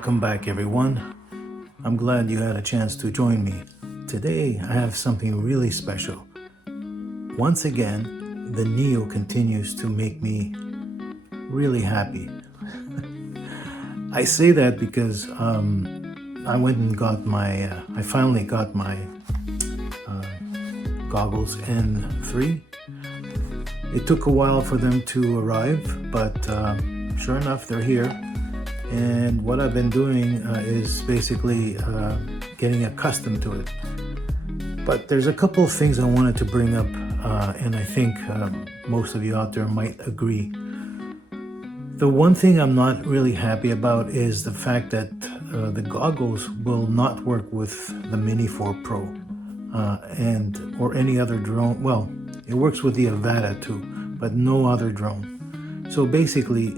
Welcome back, everyone. I'm glad you had a chance to join me. Today I have something really special. Once again, the Neo continues to make me really happy. I say that because I went and got I finally got my Goggles N3. It took a while for them to arrive, but sure enough, they're here. And what I've been doing is basically getting accustomed to it. But there's a couple of things I wanted to bring up, and I think most of you out there might agree. The one thing I'm not really happy about is the fact that the goggles will not work with the Mini 4 Pro or any other drone. Well, it works with the Avata too, but no other drone. So basically,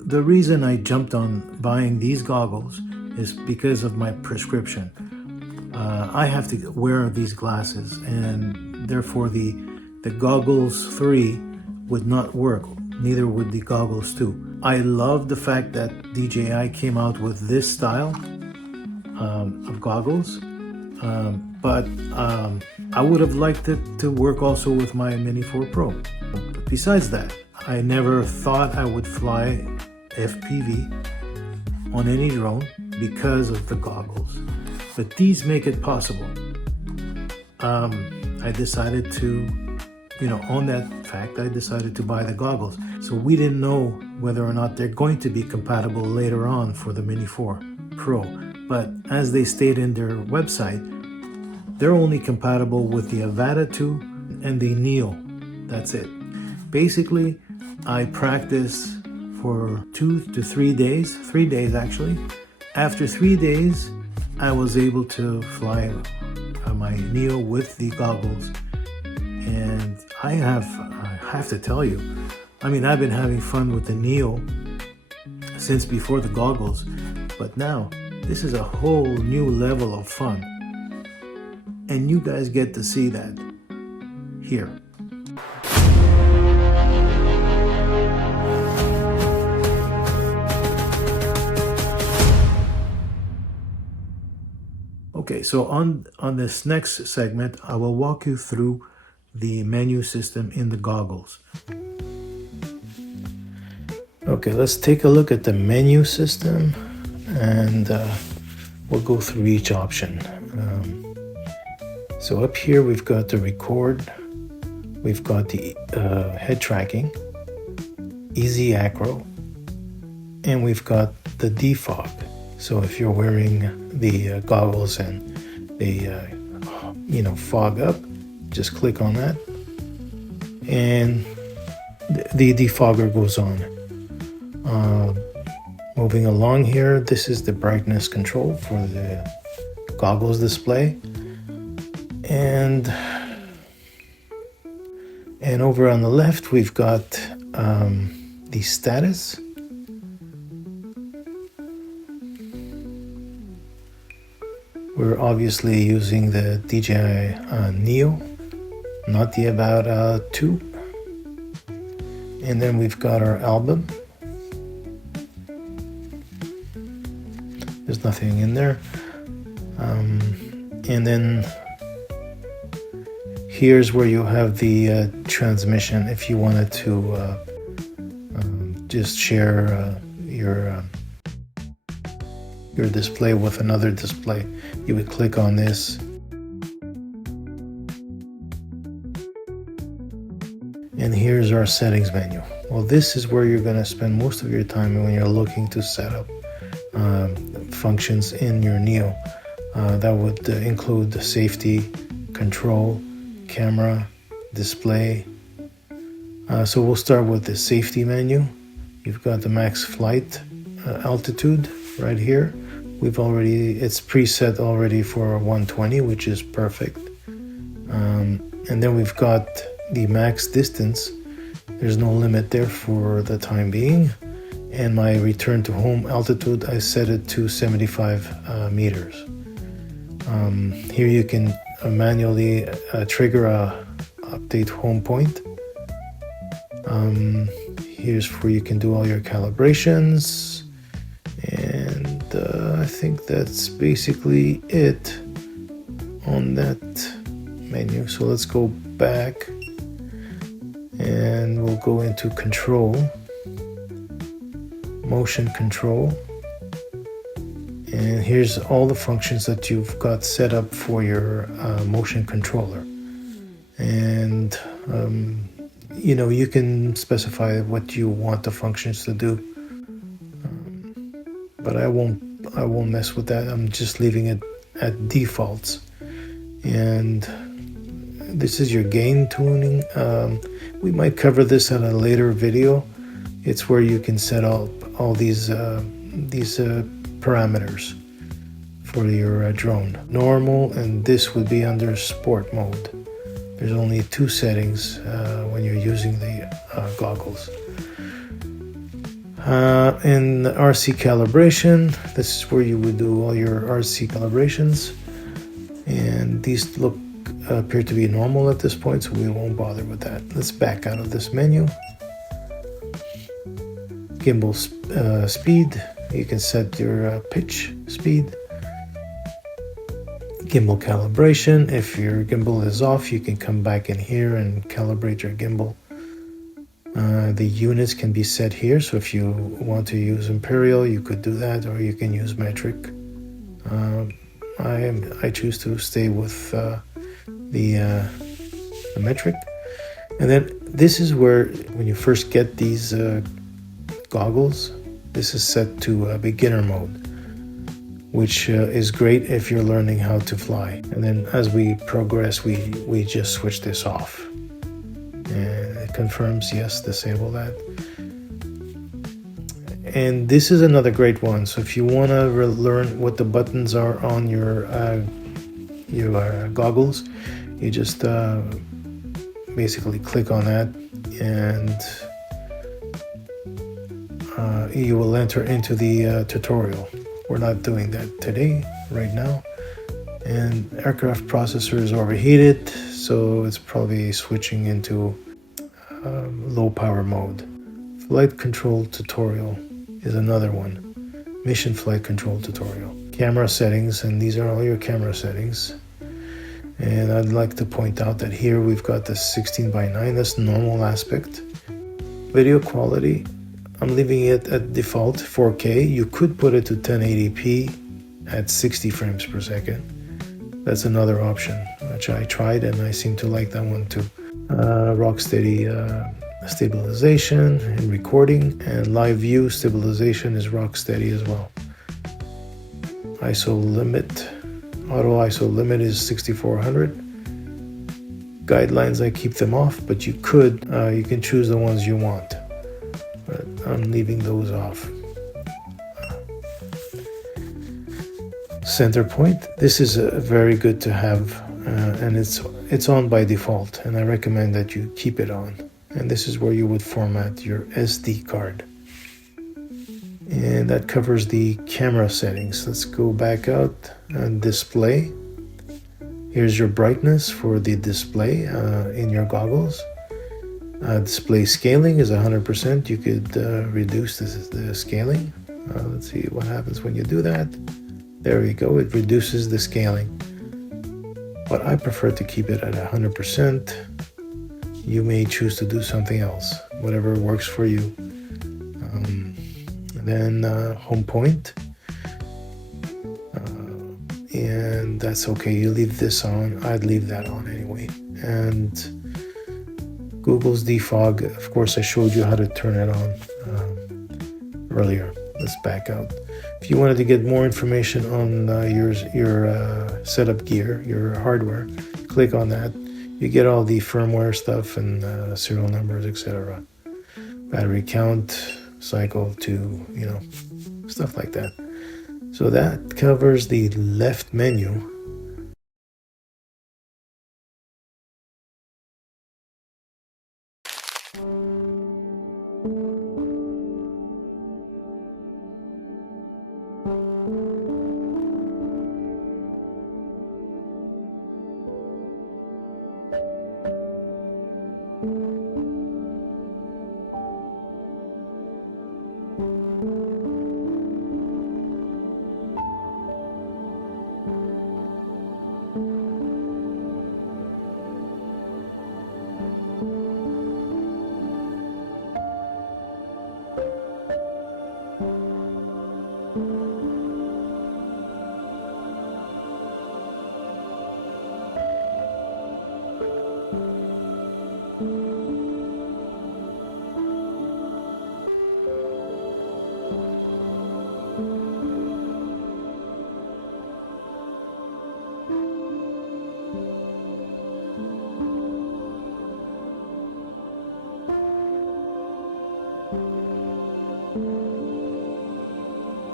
the reason I jumped on buying these goggles is because of my prescription. I have to wear these glasses, and therefore the Goggles 3 would not work. Neither would the Goggles 2. I love the fact that DJI came out with this style of goggles, but I would have liked it to work also with my Mini 4 Pro. Besides that, I never thought I would fly FPV on any drone because of the goggles, but these make it possible. I decided to, on that fact, I decided to buy the goggles. So we didn't know whether or not they're going to be compatible later on for the Mini 4 Pro, but as they state in their website, they're only compatible with the Avata 2 and the Neo. That's it. Basically, I practiced for 2 to 3 days, 3 days actually. After 3 days, I was able to fly my Neo with the goggles. And I have to tell you, I've been having fun with the Neo since before the goggles, but now this is a whole new level of fun. And you guys get to see that here. Okay, so on this next segment, I will walk you through the menu system in the goggles. Okay, let's take a look at the menu system, and we'll go through each option. So up here we've got the record, we've got the head tracking, easy acro, and we've got the defog. So if you're wearing the goggles and they fog up, just click on that and the defogger goes on. Moving along here, this is the brightness control for the goggles display. And over on the left, we've got the status. We're obviously using the DJI Neo, not the Avata 2. And then we've got our album. There's nothing in there. And then here's where you have the transmission if you wanted to just share your display with another display. You would click on this and here's our settings menu. Well, this is where you're going to spend most of your time when you're looking to set up functions in your Neo. That would include the safety, control, camera, display. So we'll start with the safety menu. You've got the max flight altitude right here. It's preset already for 120, which is perfect. And then we've got the max distance. There's no limit there for the time being. And my return to home altitude, I set it to 75 meters. Here you can manually trigger a update home point. Here's where you can do all your calibrations, and think that's basically it on that menu. So let's go back and we'll go into control, motion control, and here's all the functions that you've got set up for your motion controller. And you know, you can specify what you want the functions to do, but I won't mess with that. I'm just leaving it at defaults. And this is your gain tuning. We might cover this in a later video. It's where you can set up all these parameters for your drone. Normal, and this would be under sport mode. There's only two settings when you're using the goggles. In RC calibration, this is where you would do all your RC calibrations. And these appear to be normal at this point, so we won't bother with that. Let's back out of this menu. Gimbal speed, you can set your pitch speed. Gimbal calibration, if your gimbal is off, you can come back in here and calibrate your gimbal. The units can be set here, so if you want to use imperial, you could do that, or you can use metric. I choose to stay with the metric. And then this is where, when you first get these goggles, this is set to beginner mode, which is great if you're learning how to fly. And then as we progress, we just switch this off. And it confirms, yes, disable that. And this is another great one. So if you want to learn what the buttons are on your goggles, you just basically click on that, and you will enter into the tutorial. We're not doing that today, right now. And aircraft processor is overheated, so it's probably switching into low power mode. Flight control tutorial is another one. Mission flight control tutorial. Camera settings, and these are all your camera settings. And I'd like to point out that here we've got the 16:9, that's normal aspect. Video quality, I'm leaving it at default 4K. You could put it to 1080p at 60 frames per second. That's another option, which I tried and I seem to like that one too. Rock steady stabilization and recording, and live view stabilization is rock steady as well. ISO limit, auto ISO limit is 6400. Guidelines, I keep them off, but you can choose the ones you want. But I'm leaving those off. Center point, this is very good to have, and it's on by default, and I recommend that you keep it on. And this is where you would format your SD card. And that covers the camera settings. Let's go back out and display. Here's your brightness for the display in your goggles. Display scaling is 100%. You could reduce the scaling. Let's see what happens when you do that. There we go, it reduces the scaling. But I prefer to keep it at 100%. You may choose to do something else, whatever works for you. Then home point. And that's okay, you leave this on. I'd leave that on anyway. And Google's defog, of course I showed you how to turn it on earlier. Let's back out. If you wanted to get more information on your setup gear, your hardware, click on that. You get all the firmware stuff and serial numbers, etc. Battery count, cycle to, stuff like that. So that covers the left menu.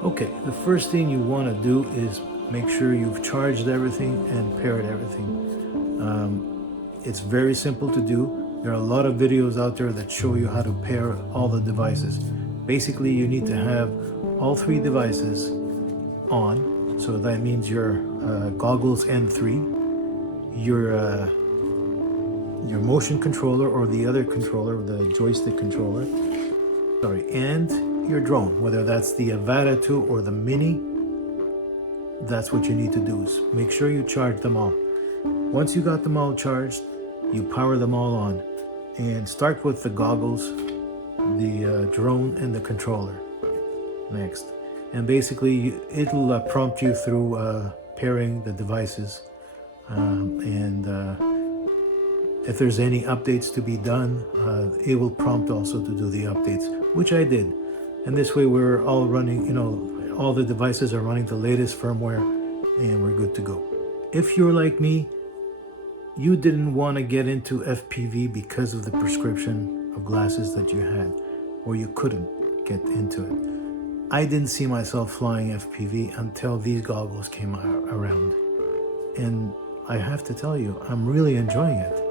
Okay, the first thing you want to do is make sure you've charged everything and paired everything. It's very simple to do. There are a lot of videos out there that show you how to pair all the devices. Basically, you need to have all three devices on. So that means your Goggles N3, your motion controller or the other controller, the joystick controller, and your drone, whether that's the Avata 2 or the Mini. That's what you need to do, is make sure you charge them all. Once you got them all charged, you power them all on, and start with the goggles, the drone, and the controller next. And basically it'll prompt you through pairing the devices, and if there's any updates to be done, it will prompt also to do the updates, which I did. And this way we're all running, all the devices are running the latest firmware, and we're good to go. If you're like me, you didn't want to get into FPV because of the prescription of glasses that you had, or you couldn't get into it. I didn't see myself flying FPV until these goggles came around. And I have to tell you, I'm really enjoying it.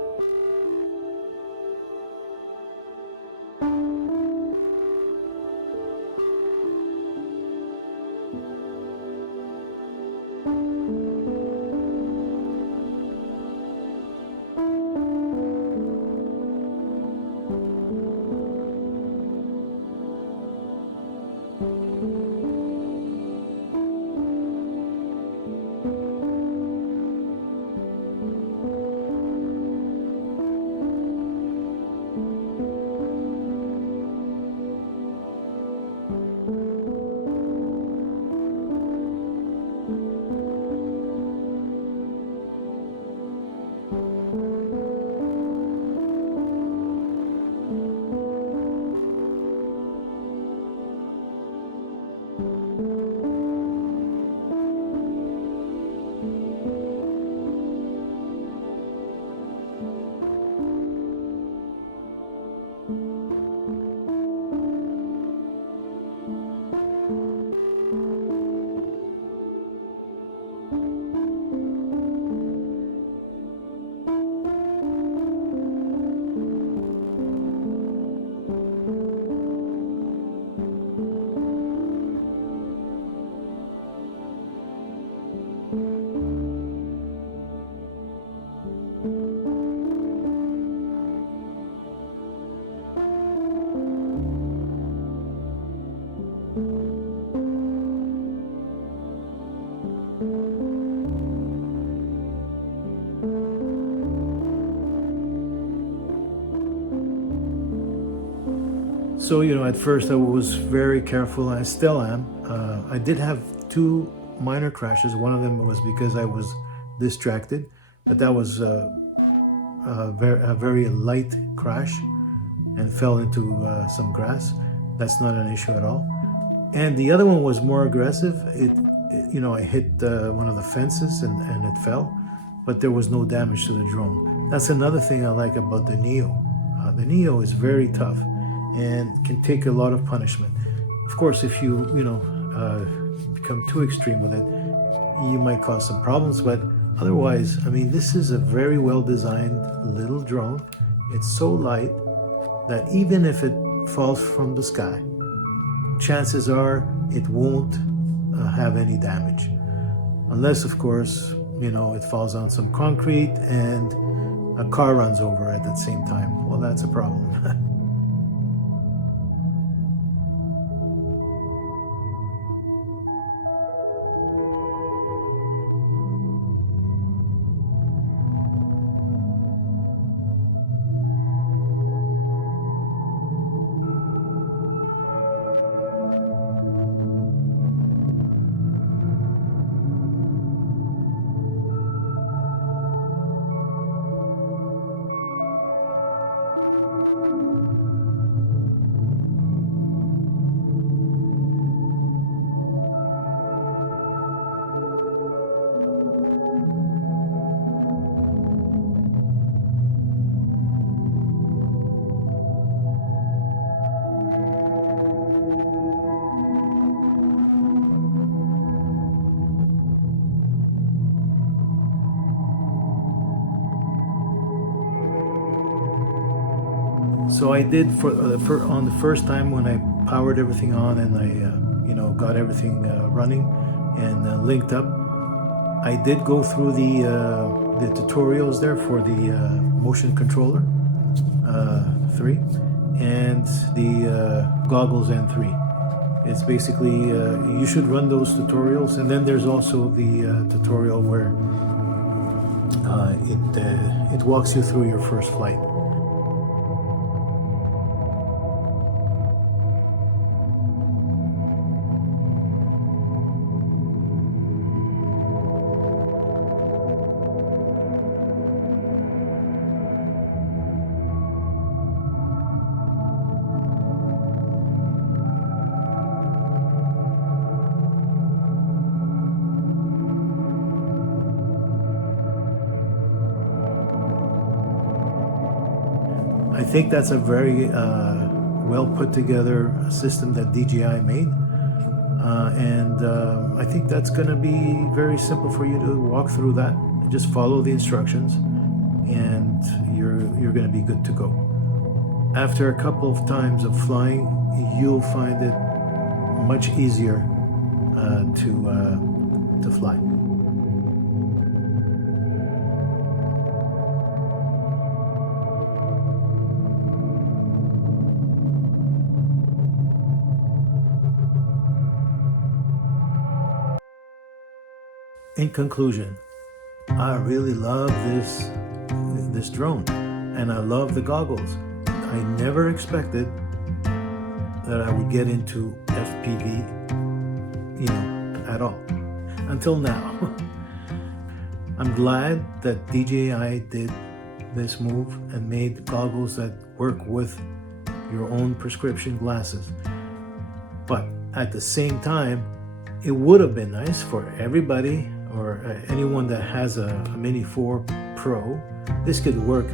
So, at first I was very careful, and I still am. I did have two minor crashes. One of them was because I was distracted, but that was a very light crash and fell into some grass. That's not an issue at all. And the other one was more aggressive. I hit one of the fences and it fell, but there was no damage to the drone. That's another thing I like about the Neo. The Neo is very tough and can take a lot of punishment. Of course, if you become too extreme with it, you might cause some problems, but otherwise, this is a very well designed little drone. It's so light that even if it falls from the sky, chances are it won't have any damage. Unless, of course, it falls on some concrete and a car runs over it at the same time. Well, that's a problem. So I did on the first time when I powered everything on and I got everything running and linked up. I did go through the tutorials there for the motion controller 3 and the Goggles N3. It's basically, you should run those tutorials, and then there's also the tutorial where it walks you through your first flight. I think that's a very well put together system that DJI made, and I think that's going to be very simple for you to walk through that. Just follow the instructions and you're going to be good to go. After a couple of times of flying, you'll find it much easier to fly. In conclusion, I really love this drone, and I love the goggles. I never expected that I would get into FPV, at all, until now. I'm glad that DJI did this move and made goggles that work with your own prescription glasses. But at the same time, it would have been nice for everybody or anyone that has a Mini 4 Pro. This could work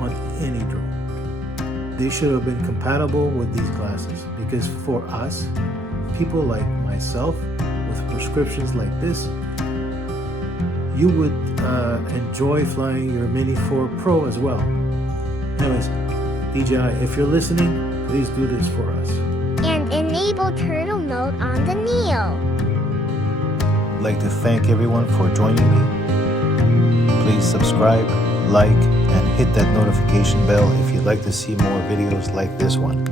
on any drone. They should have been compatible with these glasses, because for us, people like myself with prescriptions like this, you would enjoy flying your Mini 4 Pro as well. Anyways, DJI, if you're listening, please do this for us. And enable turtle mode on the Neo. I'd like to thank everyone for joining me. Please subscribe, like, and hit that notification bell if you'd like to see more videos like this one.